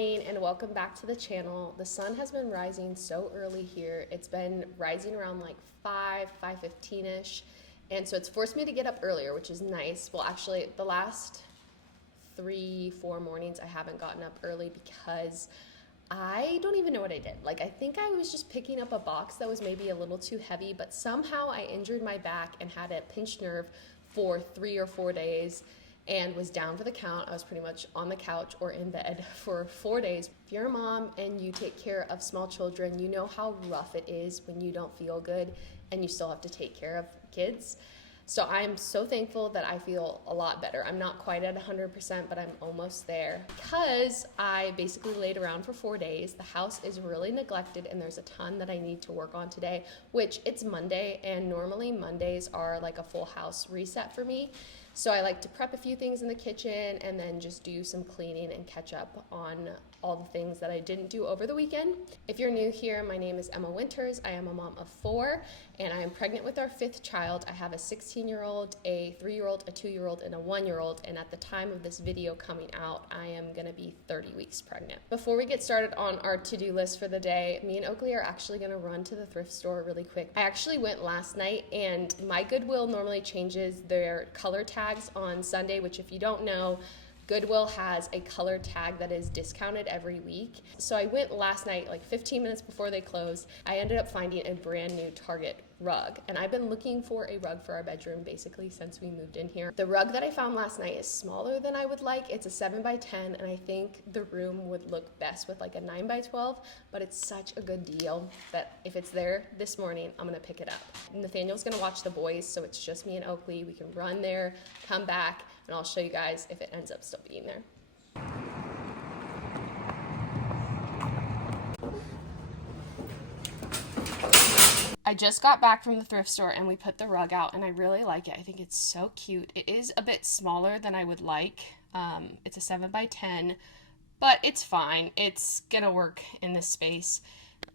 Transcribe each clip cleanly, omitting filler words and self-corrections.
morning and welcome back to the channel. The sun has been rising so early here. It's been rising around like 5:15ish, and so it's forced me to get up earlier, which is nice. Well, actually the last 3-4 mornings I haven't gotten up early because I don't even know what I did. Like, I think I was just picking up a box that was maybe a little too heavy, but somehow I injured my back and had a pinched nerve for 3 or 4 days and was down for the count. I was pretty much on the couch or in bed for 4 days. If you're a mom and you take care of small children, you know how rough it is when you don't feel good and you still have to take care of kids. So I'm so thankful that I feel a lot better. I'm not quite at 100%, but I'm almost there because I basically laid around for 4 days. The house is really neglected and there's a ton that I need to work on today, which it's Monday, and normally Mondays are like a full house reset for me. So I like to prep a few things in the kitchen and then just do some cleaning and catch up on all the things that I didn't do over the weekend. If you're new here, my name is Emma Winters. I am a mom of 4 and I am pregnant with our 5th child. I have a 16-year-old, a 3-year-old, a 2-year-old, and a 1-year-old. And at the time of this video coming out, I am gonna be 30 weeks pregnant. Before we get started on our to-do list for the day, me and Oakley are actually gonna run to the thrift store really quick. I actually went last night, and my Goodwill normally changes their color tags on Sunday, which if you don't know, Goodwill has a color tag that is discounted every week. So I went last night, like 15 minutes before they closed. I ended up finding a brand new Target rug, and I've been looking for a rug for our bedroom basically since we moved in here. The rug that I found last night is smaller than I would like. It's a 7x10, and I think the room would look best with like a 9x12, but it's such a good deal that if it's there this morning, I'm gonna pick it up. Nathaniel's gonna watch the boys, so it's just me and Oakley. We can run there, come back, and I'll show you guys if it ends up still being there. I just got back from the thrift store and we put the rug out, and I really like it. I think it's so cute. It is a bit smaller than I would like. It's a 7x10, but it's fine. It's gonna work in this space.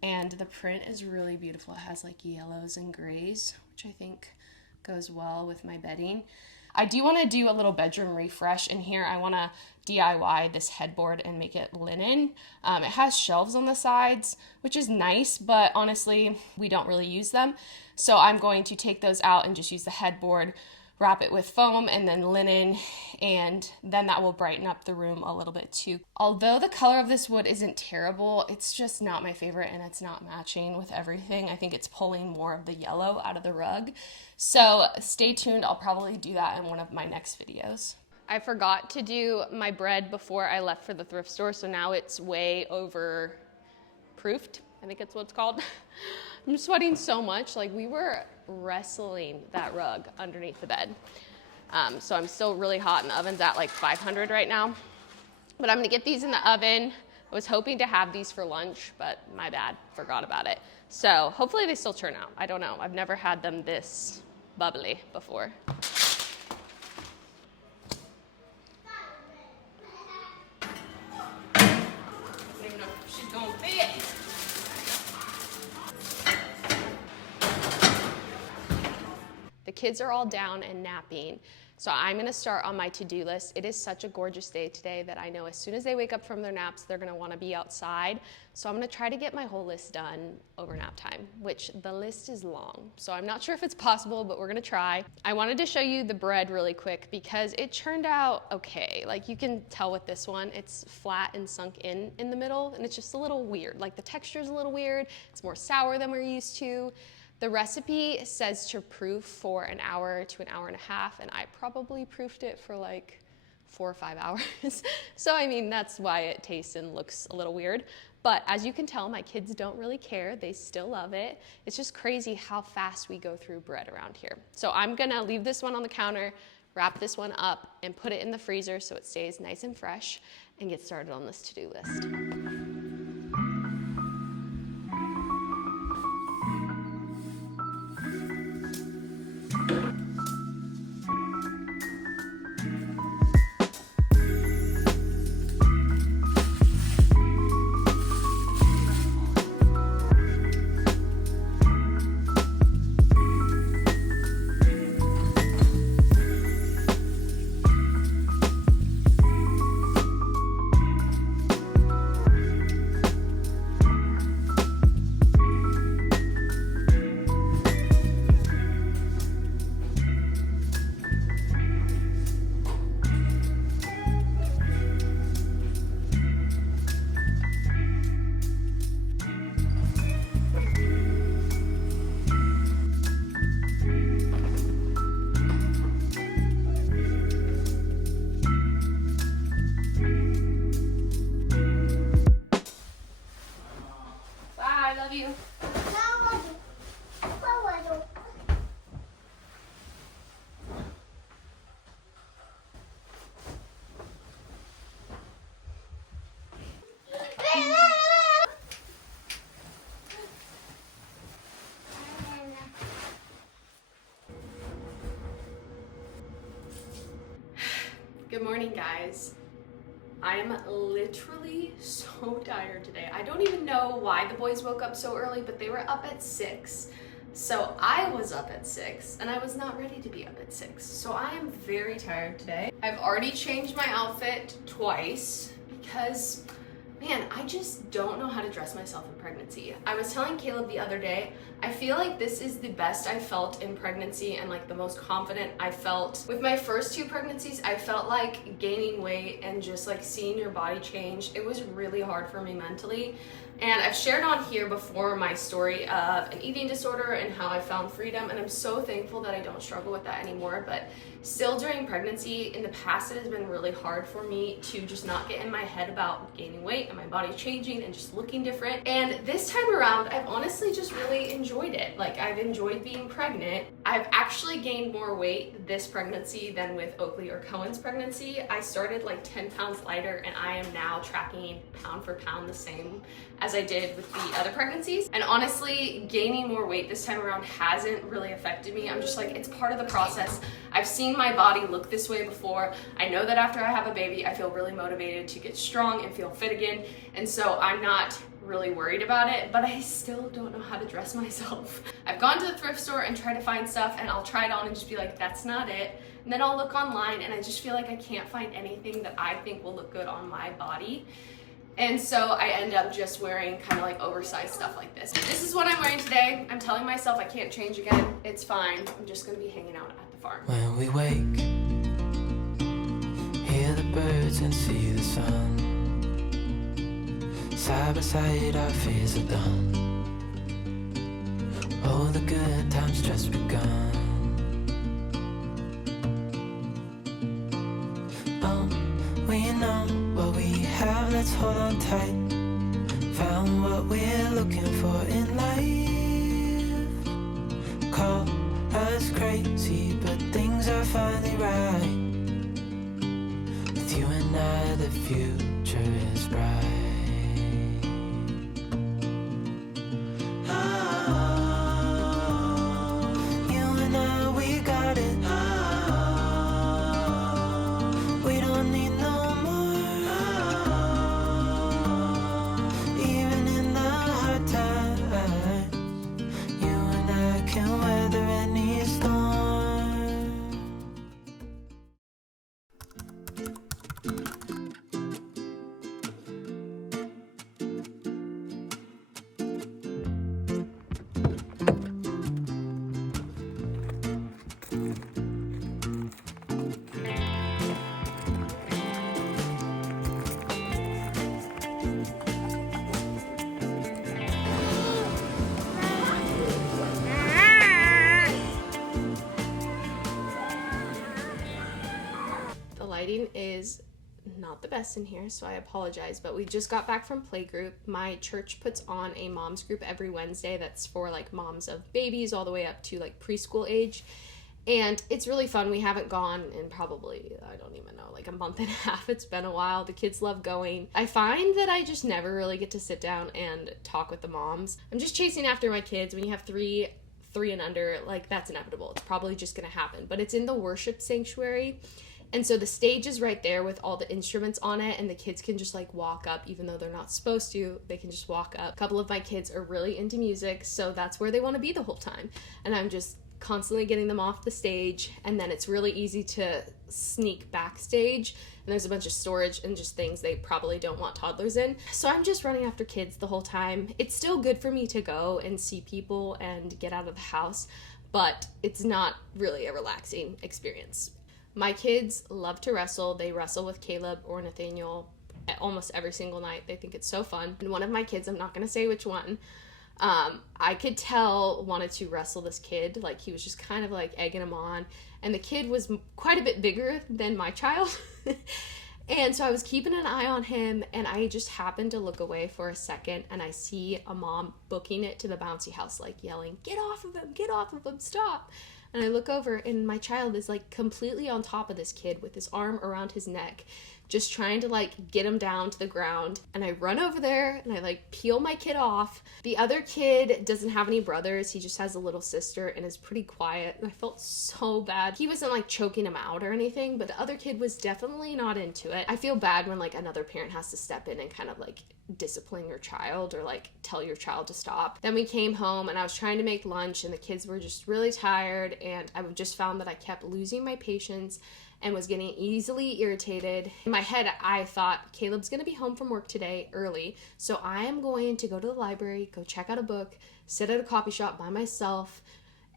And the print is really beautiful. It has like yellows and grays, which I think goes well with my bedding. I do want to do a little bedroom refresh in here. I want to DIY this headboard and make it linen. It has shelves on the sides, which is nice, but honestly, we don't really use them. So I'm going to take those out and just use the headboard, wrap it with foam and then linen, and then that will brighten up the room a little bit too. Although the color of this wood isn't terrible, it's just not my favorite and it's not matching with everything. I think it's pulling more of the yellow out of the rug. So stay tuned, I'll probably do that in one of my next videos. I forgot to do my bread before I left for the thrift store, so now it's way over proofed. I think that's what it's called. I'm sweating so much. Like, we were wrestling that rug underneath the bed. So I'm still really hot, and the oven's at like 500 right now. But I'm gonna get these in the oven. I was hoping to have these for lunch, but my bad, forgot about it. So hopefully they still turn out. I don't know, I've never had them this bubbly before. She's gonna fit. The kids are all down and napping, so I'm gonna start on my to-do list. It is such a gorgeous day today that I know as soon as they wake up from their naps, they're gonna wanna be outside. So I'm gonna try to get my whole list done over nap time, which the list is long. So I'm not sure if it's possible, but we're gonna try. I wanted to show you the bread really quick because it turned out okay. Like, you can tell with this one, it's flat and sunk in the middle, and it's just a little weird. Like, the texture's a little weird. It's more sour than we're used to. The recipe says to proof for an hour to an hour and a half, and I probably proofed it for like 4 or 5 hours. So I mean, that's why it tastes and looks a little weird. But as you can tell, my kids don't really care. They still love it. It's just crazy how fast we go through bread around here. So I'm gonna leave this one on the counter, wrap this one up, and put it in the freezer so it stays nice and fresh, and get started on this to-do list. you. Good morning, guys. I am literally so tired today. I don't even know why the boys woke up so early, but they were up at 6. So I was up at 6 and I was not ready to be up at 6. So I am very tired today. I've already changed my outfit twice because, man, I just don't know how to dress myself in pregnancy. I was telling Caleb the other day, I feel like this is the best I felt in pregnancy and like the most confident I felt. With my first 2 pregnancies, I felt like gaining weight and just like seeing your body change. It was really hard for me mentally. And I've shared on here before my story of an eating disorder and how I found freedom, and I'm so thankful that I don't struggle with that anymore. But still, during pregnancy, in the past, it has been really hard for me to just not get in my head about gaining weight and my body changing and just looking different. And this time around, I've honestly just really enjoyed it. Like, I've enjoyed being pregnant. I've actually gained more weight this pregnancy than with Oakley or Cohen's pregnancy. I started like 10 pounds lighter, and I am now tracking pound for pound the same as I did with the other pregnancies. And honestly, gaining more weight this time around hasn't really affected me. I'm just like, it's part of the process. I've seen my body look this way before. I know that after I have a baby, I feel really motivated to get strong and feel fit again. And so I'm not really worried about it, but I still don't know how to dress myself. I've gone to the thrift store and tried to find stuff, and I'll try it on and just be like, that's not it. And then I'll look online and I just feel like I can't find anything that I think will look good on my body. And so I end up just wearing kind of like oversized stuff like this. This is what I'm wearing today. I'm telling myself I can't change again. It's fine. I'm just gonna be hanging out at the farm. When we wake, hear the birds and see the sun. Side by side our fears are done. Oh, the good times just begun. We know what we have, let's hold on tight. Found what we're looking for in life. Call us crazy, but things are finally right. With you and I, the future is bright. Oh, you and I, we got it. Oh, we don't need no is not the best in here, so I apologize, but we just got back from playgroup. My church puts on a mom's group every Wednesday that's for like moms of babies all the way up to like preschool age, and it's really fun. We haven't gone in probably, I don't even know, like a month and a half. It's been a while. The kids love going. I find that I just never really get to sit down and talk with the moms. I'm just chasing after my kids. When you have three and under, like, that's inevitable. It's probably just gonna happen, but it's in the worship sanctuary. And so the stage is right there with all the instruments on it, and the kids can just like walk up, even though they're not supposed to. They can just walk up. A couple of my kids are really into music, so that's where they want to be the whole time. And I'm just constantly getting them off the stage, and then it's really easy to sneak backstage, and there's a bunch of storage and just things they probably don't want toddlers in. So I'm just running after kids the whole time. It's still good for me to go and see people and get out of the house, but it's not really a relaxing experience. My kids love to wrestle. They wrestle with Caleb or Nathaniel almost every single night. They think it's so fun. And one of my kids, I'm not going to say which one, I could tell wanted to wrestle this kid. Like, he was just kind of like egging him on. And the kid was quite a bit bigger than my child. And so I was keeping an eye on him, and I just happened to look away for a second, and I see a mom booking it to the bouncy house, like yelling, get off of him, stop. And I look over, and my child is like completely on top of this kid with his arm around his neck, just trying to like get him down to the ground. And I run over there and I like peel my kid off. The other kid doesn't have any brothers. He just has a little sister and is pretty quiet. And I felt so bad. He wasn't like choking him out or anything, but the other kid was definitely not into it. I feel bad when like another parent has to step in and kind of like discipline your child or like tell your child to stop. Then we came home and I was trying to make lunch and the kids were just really tired, and I just found that I kept losing my patience and was getting easily irritated. In my head, I thought, Caleb's gonna be home from work today early, so I am going to go to the library, go check out a book, sit at a coffee shop by myself,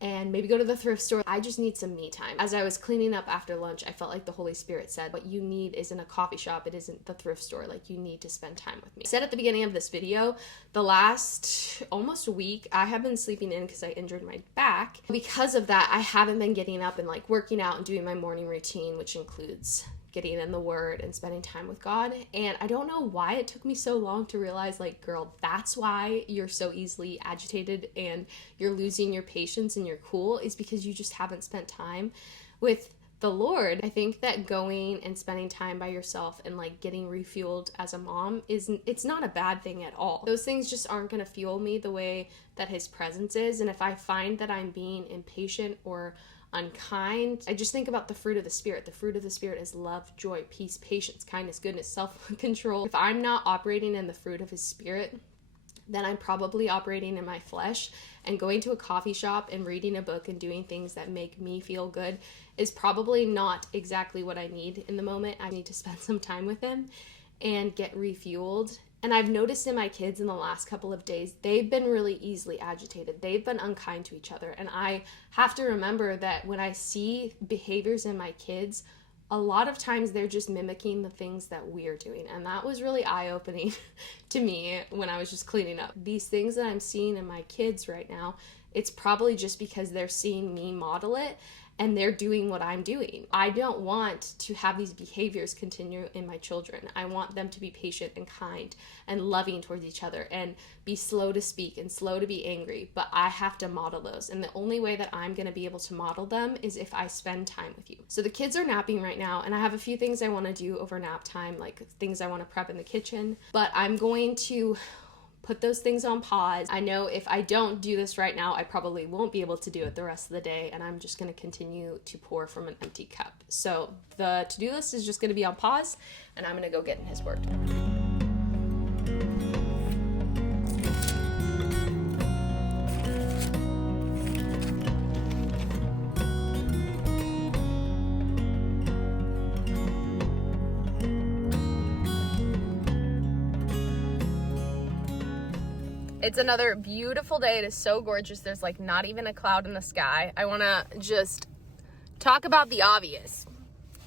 and maybe go to the thrift store. I just need some me time. As I was cleaning up after lunch, I felt like the Holy Spirit said, what you need isn't a coffee shop, it isn't the thrift store, like you need to spend time with me. I said at the beginning of this video, the last almost week, I have been sleeping in because I injured my back. Because of that, I haven't been getting up and like working out and doing my morning routine, which includes getting in the Word and spending time with God. And I don't know why it took me so long to realize, like, girl, that's why you're so easily agitated and you're losing your patience and your cool, is because you just haven't spent time with the Lord. I think that going and spending time by yourself and like getting refueled as a mom it's not a bad thing at all. Those things just aren't going to fuel me the way that His presence is. And if I find that I'm being impatient or unkind, I just think about the fruit of the Spirit. The fruit of the Spirit is love, joy, peace, patience, kindness, goodness, self-control. If I'm not operating in the fruit of His Spirit, then I'm probably operating in my flesh, and going to a coffee shop and reading a book and doing things that make me feel good is probably not exactly what I need in the moment. I need to spend some time with Him and get refueled. And I've noticed in my kids in the last couple of days, they've been really easily agitated. They've been unkind to each other. And I have to remember that when I see behaviors in my kids, a lot of times they're just mimicking the things that we're doing. And that was really eye-opening to me when I was just cleaning up. These things that I'm seeing in my kids right now, it's probably just because they're seeing me model it and they're doing what I'm doing. I don't want to have these behaviors continue in my children. I want them to be patient and kind and loving towards each other and be slow to speak and slow to be angry, but I have to model those. And the only way that I'm gonna be able to model them is if I spend time with you. So the kids are napping right now, and I have a few things I wanna do over nap time, like things I wanna prep in the kitchen, but I'm going to put those things on pause. I know if I don't do this right now, I probably won't be able to do it the rest of the day, and I'm just going to continue to pour from an empty cup. So the to-do list is just going to be on pause, and I'm going to go get in His Word. It's another beautiful day. It is so gorgeous. There's like not even a cloud in the sky. I want to just talk about the obvious.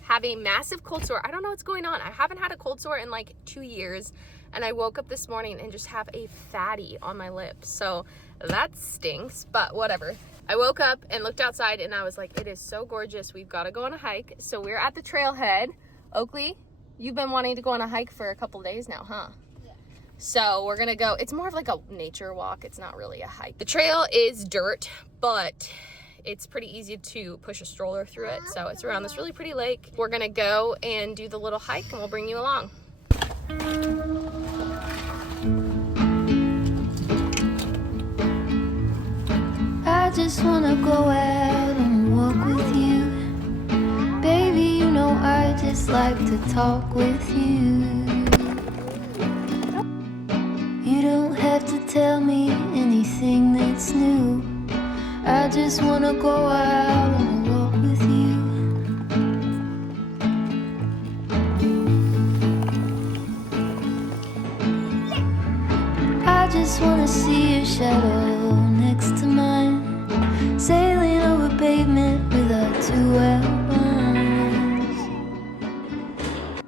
Have a massive cold sore. I don't know what's going on. I haven't had a cold sore in like 2 years, and I woke up this morning and just have a fatty on my lips. So that stinks, but whatever. I woke up and looked outside and I was like, it is so gorgeous. We've got to go on a hike. So we're at the trailhead. Oakley, you've been wanting to go on a hike for a couple days now, huh? So we're gonna go, it's more of like a nature walk. It's not really a hike. The trail is dirt, but it's pretty easy to push a stroller through it. So it's around this really pretty lake. We're gonna go and do the little hike and we'll bring you along. I just wanna go out and walk with you. Baby, you know I just like to talk with you. You don't have to tell me anything that's new. I just wanna go out and walk with you. I just wanna see your shadow next to mine, sailing over pavement with our 2 outlines.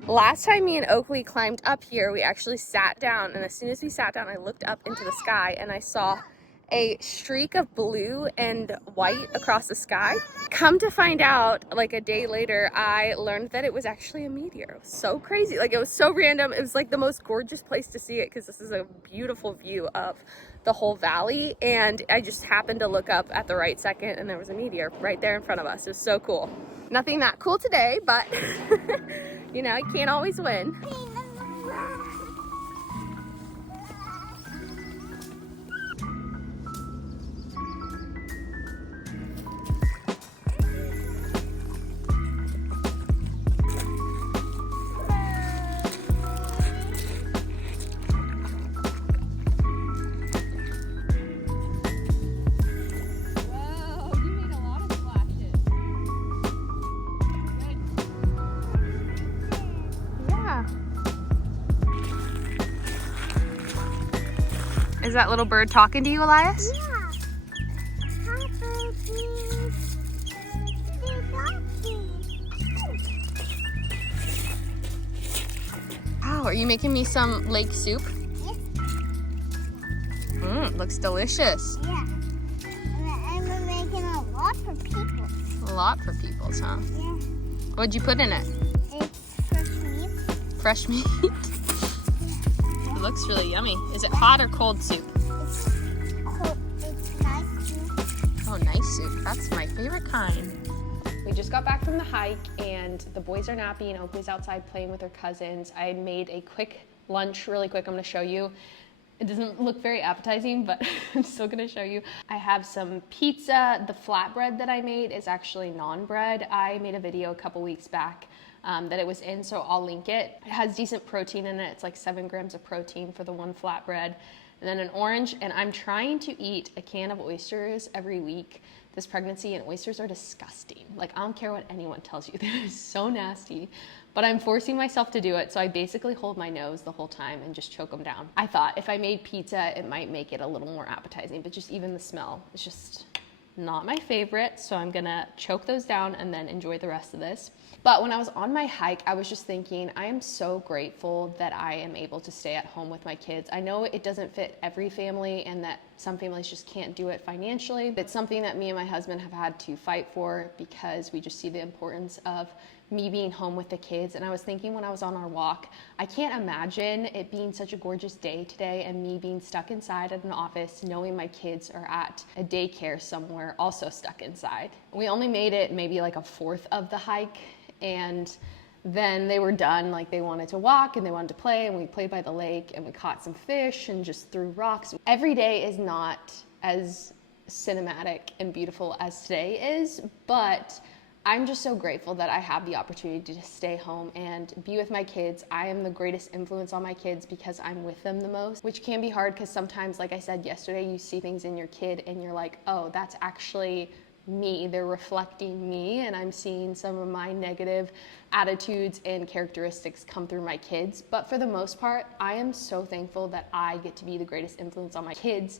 Last time me and Oakley climbed up here, we actually sat down, and as soon as we sat down, I looked up into the sky and I saw a streak of blue and white across the sky. Come to find out, like a day later, I learned that it was actually a meteor. It was so crazy. Like, it was so random. It was like the most gorgeous place to see it because this is a beautiful view of the whole valley. And I just happened to look up at the right second and there was a meteor right there in front of us. It was so cool. Nothing that cool today, but you know, you can't always win. Is that little bird talking to you, Elias? Yeah. Hi, birdies. Wow, are you making me some lake soup? Yes. Looks delicious. Yeah. And I'm making a lot for people. A lot for people's, huh? Yeah. What'd you put in it? It's fresh meat. Fresh meat? It looks really yummy. Is it hot or cold soup? It's cold. It's nice soup. Oh, nice soup. That's my favorite kind. We just got back from the hike and the boys are napping. Oakley's outside playing with her cousins. I made a quick lunch, really quick. I'm gonna show you. It doesn't look very appetizing, but I'm still gonna show you. I have some pizza. The flatbread that I made is actually naan bread. I made a video a couple weeks back that it was in, so I'll link it. It has decent protein in it. It's like 7 grams of protein for the one flatbread. And then an orange, and I'm trying to eat a can of oysters every week this pregnancy, and oysters are disgusting. Like, I don't care what anyone tells you, they're so nasty, but I'm forcing myself to do it, so I basically hold my nose the whole time and just choke them down. I thought if I made pizza, it might make it a little more appetizing, but just even the smell is just not my favorite, so I'm gonna choke those down and then enjoy the rest of this. But when I was on my hike, I was just thinking, I am so grateful that I am able to stay at home with my kids. I know it doesn't fit every family and that some families just can't do it financially. It's something that me and my husband have had to fight for because we just see the importance of me being home with the kids. And I was thinking when I was on our walk, I can't imagine it being such a gorgeous day today and me being stuck inside at an office knowing my kids are at a daycare somewhere also stuck inside. We only made it maybe like a fourth of the hike, and then they were done. Like, they wanted to walk and they wanted to play, and we played by the lake and we caught some fish and just threw rocks. Every day is not as cinematic and beautiful as today is, but I'm just so grateful that I have the opportunity to stay home and be with my kids. I am the greatest influence on my kids because I'm with them the most, which can be hard because sometimes, like I said yesterday, you see things in your kid and you're like, oh, that's actually me. They're reflecting me, and I'm seeing some of my negative attitudes and characteristics come through my kids. But for the most part, I am so thankful that I get to be the greatest influence on my kids,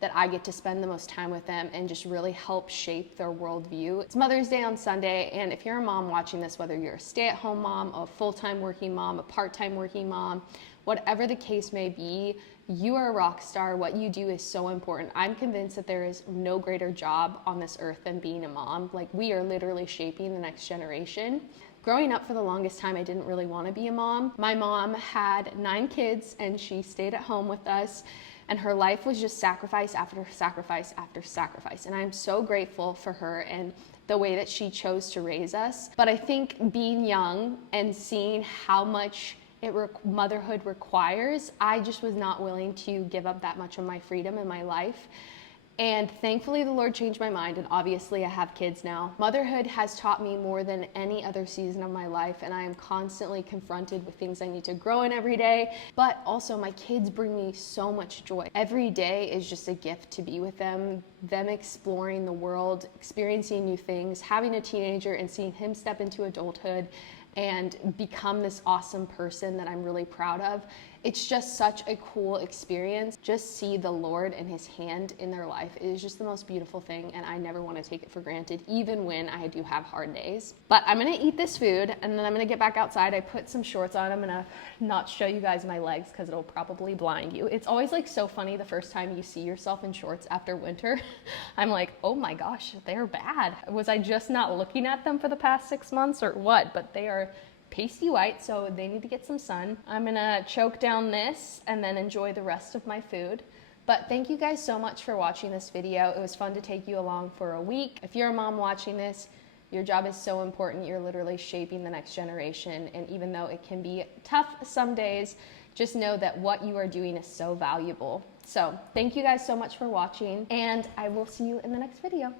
that I get to spend the most time with them and just really help shape their worldview. It's Mother's Day on Sunday, and if you're a mom watching this, whether you're a stay-at-home mom, a full-time working mom, a part-time working mom, whatever the case may be, you are a rock star. What you do is so important. I'm convinced that there is no greater job on this earth than being a mom. Like, we are literally shaping the next generation. Growing up, for the longest time, I didn't really want to be a mom. My mom had 9 kids and she stayed at home with us, and her life was just sacrifice after sacrifice after sacrifice. And I'm so grateful for her and the way that she chose to raise us. But I think being young and seeing how much motherhood requires, I just was not willing to give up that much of my freedom in my life. And thankfully, the Lord changed my mind, and obviously I have kids now. Motherhood has taught me more than any other season of my life, and I am constantly confronted with things I need to grow in every day. But also, my kids bring me so much joy. Every day is just a gift to be with them exploring the world, experiencing new things, having a teenager and seeing him step into adulthood and become this awesome person that I'm really proud of. it's just such a cool experience. Just see the Lord and his hand in their life. It is just the most beautiful thing, and I never want to take it for granted, even when I do have hard days. But I'm gonna eat this food, and then I'm gonna get back outside. I put some shorts on. I'm gonna not show you guys my legs because it'll probably blind you. It's always like so funny the first time you see yourself in shorts after winter. I'm like, oh my gosh, they're bad. Was I just not looking at them for the past 6 months or what? But they are pasty white, so they need to get some sun. I'm gonna choke down this and then enjoy the rest of my food. But thank you guys so much for watching this video. It was fun to take you along for a week. If you're a mom watching this, your job is so important. You're literally shaping the next generation. And even though it can be tough some days, just know that what you are doing is so valuable. So thank you guys so much for watching, and I will see you in the next video.